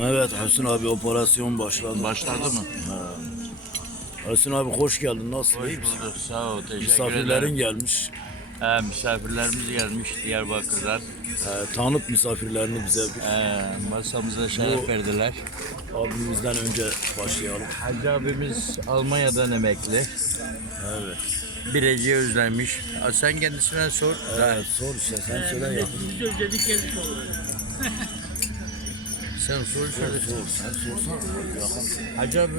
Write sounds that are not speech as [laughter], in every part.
Evet Hüsnü abi operasyon başladı. Başladı mı? Ha. Hüsnü abi hoş geldin. Nasıl? Hoş İyi bulduk. Misin? Sağ ol. Teşekkür Misafirlerin ederim. Misafirlerin gelmiş. He, ee, misafirlerimiz gelmiş Diyarbakır'dan. He, ee, tanıp misafirlerini bize bir... He, ee, masamıza şeref Bu verdiler. Abimizden önce başlayalım. Hacı abimiz Almanya'dan emekli. Evet. Bireci'yi özlemiş. sen kendisine sor. Evet, sor işte. Sen söyle. Ee, Biz Biz özledik, kendisi sen sor sor. Sen sor. Sen. sen sorsan, sorsan. Acaba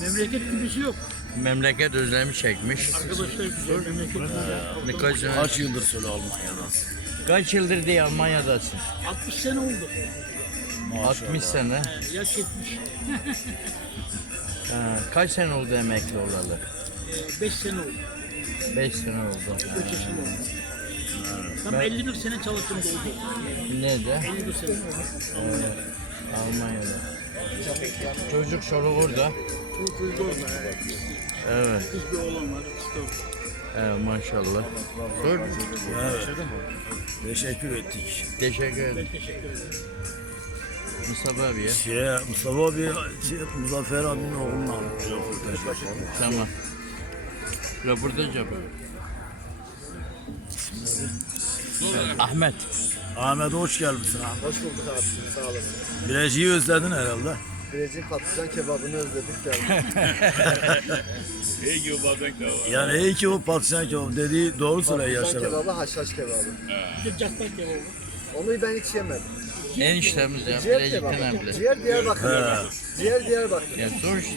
memleket gibi şey yok. Memleket özlemi çekmiş. Arkadaşlar güzel memleket. Sorsan. memleket, e memleket e e kaç, yıldır kaç yıldır söyle Almanya'dasın? Kaç yıldır diye Almanya'dasın? 60 sene oldu. Maşallah. 60 sene. Ee, yaş 70. [laughs] kaç sene oldu emekli olalı? 5 ee, sene oldu. 5 sene oldu. 5 sene e oldu. Ben, ben 51 sene çalıştım doğdu. Nerede? 51 sene. Ee, evet. Almanya'da. Çocuk şoru burada. Çocuk orada. Evet. Kız bir oğlum var. Evet maşallah. Dur. Teşekkür ettik. Teşekkür ettik. Mustafa abi ya. Şey, Mustafa abi, şey, Muzaffer abinin oğlunu aldık. Abi. Tamam. Röportaj yapalım. Ahmet. Ahmet hoş gelmişsin abi. Hoş bulduk abi. Sağ olasın. Bireci'yi özledin herhalde. Bireci patlıcan kebabını özledik geldik. i̇yi ki o patlıcan kebabı. Yani iyi ki o patlıcan kebabı dediği doğru söyle yaşar. Patlıcan kebabı haşhaş kebabı. Cacatlar [laughs] kebabı. Onu ben hiç yemedim. En iştahımız [laughs] ya. Ciğer kebabı. Ciğer Diyarbakır. Ciğer Diyarbakır. Ya sor işte.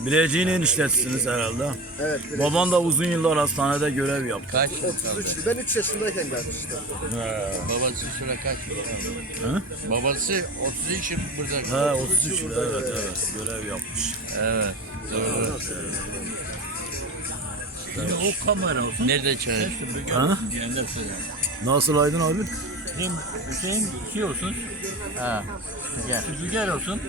Bileceğini evet. yani işletsiniz herhalde. Evet. Pireci. Baban da uzun yıllar hastanede görev yaptı. Kaç yaşında? Ben 3 yaşındayken geldim işte. Ha. Babası şöyle kaç yaşında? Babası He, 33 yıl burada. Ha 33 yıl evet, evet evet görev yapmış. Evet. Doğru. Evet. evet. evet. Yani evet. o kamera olsun. Nerede çay? Ha? Nasıl Aydın abi? Hem sen şey olsun. Dün, ha. Gel. Güzel. güzel olsun.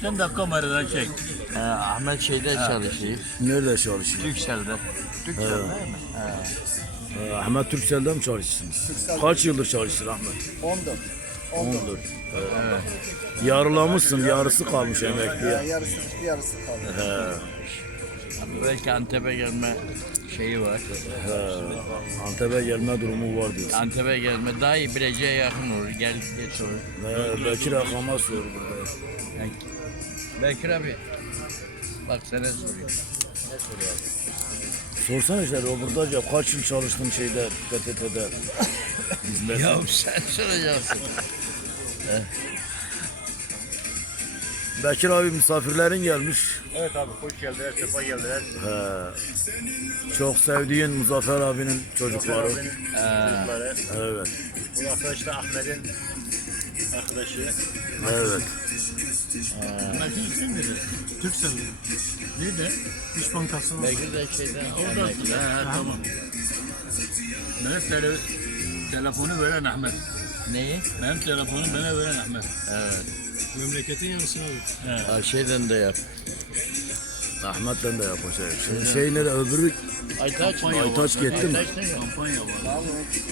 Sen de kameradan çek. Evet. Ee, Ahmet ha, Türksel'den. Ee. Türksel'den, ee. Ee. Ee, Ahmet şeyde ha. çalışıyor. Nerede çalışıyor? Türkcell'de. Türkcell'de mi? Ha. Ha. Ahmet Türkcell'de mi çalışıyorsunuz? Kaç yıldır çalışır Ahmet? 14. 14. Evet. evet. Yarılamışsın, yarısı kalmış emekliye. Ya, yani. yarısı, yarısı kalmış. Ee. Belki Antep'e gelme şeyi var. He. Ee, Antep'e gelme durumu var diyor. Antep'e gelme daha iyi Bilecik'e yakın olur. Gel geç olur. He, Bekir Akam'a sor burada. Bekir abi. Bak sana soruyorsun. Ne soruyor abi? Sorsana işte röportajca kaç yıl çalıştın şeyde PTT'de. [laughs] [laughs] Mesela... ya sen soracaksın. [laughs] eh. Bekir abi misafirlerin gelmiş. Evet abi hoş geldiler, sefa geldiler. He. Ee, çok sevdiğin Muzaffer abinin çocukları. abinin çocukları. Abi. Ee. Evet. Bu arkadaş da Ahmet'in arkadaşı. Evet. Ee, ee, ee. Bekir kimdir? Türk sevdi. Bir de İş Ne? Bekir de şeyden. O da. He, tamam. Benim tele, telefonu veren Ahmet. Ne? Benim telefonu Ahmet. bana veren Ahmet. Evet. Memleketin yarısına bu. Evet. Her şeyden de yap. Ahmet'ten de yap o şey. Şimdi evet. şey nereye öbürü? Aytaç mı? Aytaç gitti mi? Kampanya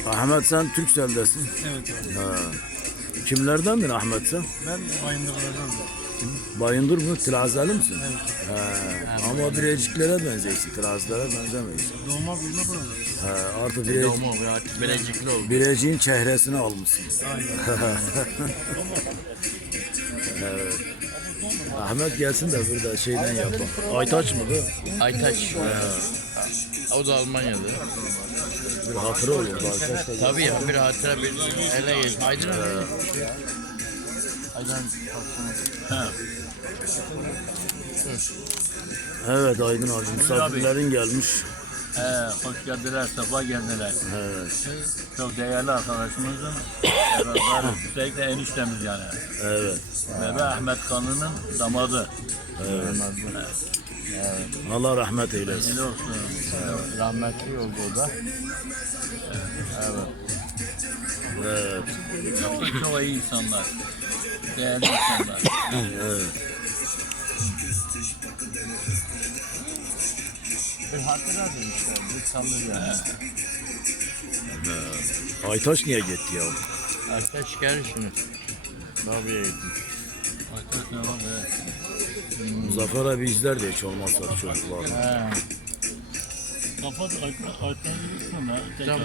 Ahmet sen Türk Türksel'desin. Evet abi. Evet. Ha. Kimlerden mi Ahmet sen? Ben bayındır Bayındır'dan da. Bayındır mı? Tirazalı evet. mısın? Evet. Ha. Ben Ama ben bireciklere benzeyiz. benzeyeceksin. Tirazlara evet. benzemeyiz. Doğma büyüme burada. Artı Bireyc... Doğma ve artık Bireycikli oldu. Bireyciğin çehresini almışsın. Aynen. Evet. Ahmet gelsin de burada şeyden yapalım. Aytaç mı bu? Aytaç. O da Almanya'da. Bir hatıra oluyor. Tabii geldi. ya bir hatıra bir ele geçti. Aydın abi. Aydın Evet Aydın abi. Misafirlerin gelmiş. E, hoş geldiler, sefa geldiler. Evet. Çok değerli arkadaşımızın, özellikle [laughs] evet, eniştemiz yani. Evet. Ve Ahmet Kanlı'nın damadı. Evet. evet. Allah rahmet eylesin. Eylül olsun. Evet. evet. Rahmetli oldu o da. Evet. evet. evet. Çok, çok iyi insanlar. Değerli insanlar. [laughs] yani, evet. bir hatıra demişler. Bir kalır yani. Aytaş niye gitti ya? Aytaş gel şimdi. Babaya gitti. Aytaş ne var be? Muzaffer abi izler de hiç olmazlar çocuklar. E. Kapat Aytaş'ı gitsin lan.